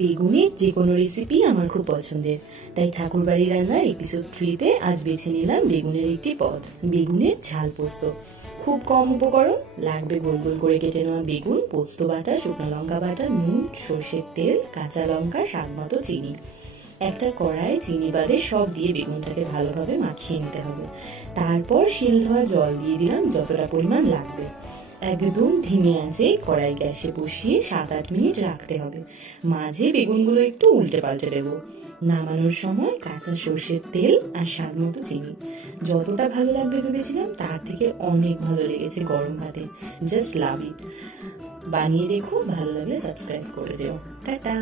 বেগুনের যে কোনো রেসিপি আমার খুব পছন্দের, তাই ঠাকুরবাড়ি রান্নার এপিসোড 3-তে আজ বেছে নিলাম বেগুনের একটি পদ, বেগুনের ঝাল পোস্ত। খুব কম উপকরণ লাগবে: গোল গোল করে কেটে নেওয়া বেগুন, পোস্ত বাটা, শুকনো লঙ্কা বাটা, নুন, সর্ষের তেল, কাঁচা লঙ্কা, স্বাদ মতো চিনি। একটা কড়াই চিনি বাদে সব দিয়ে বেগুনটাকে ভালোভাবে মাখিয়ে নিতে হবে। তারপর শিল ধোয়া জল দিয়ে দিলাম যতটা পরিমাণ লাগবে। একদম ধিমে আঁচে কড়াই গ্যাসে বসিয়ে 7-8 মিনিট রাখতে হবে। মাঝে বেগুনগুলো একটু উল্টে পাল্টে দেবো। নামানোর সময় কাঁচা সর্ষের তেল আর স্বাদ মতো চিনি। যতটা ভালো লাগবে ভেবেছিলাম তার থেকে অনেক ভালো লেগেছে গরম ভাতে। জাস্ট লাভ ইট। বানিয়ে দেখো, ভালো লাগলে সাবস্ক্রাইব করে যেও। টাটা।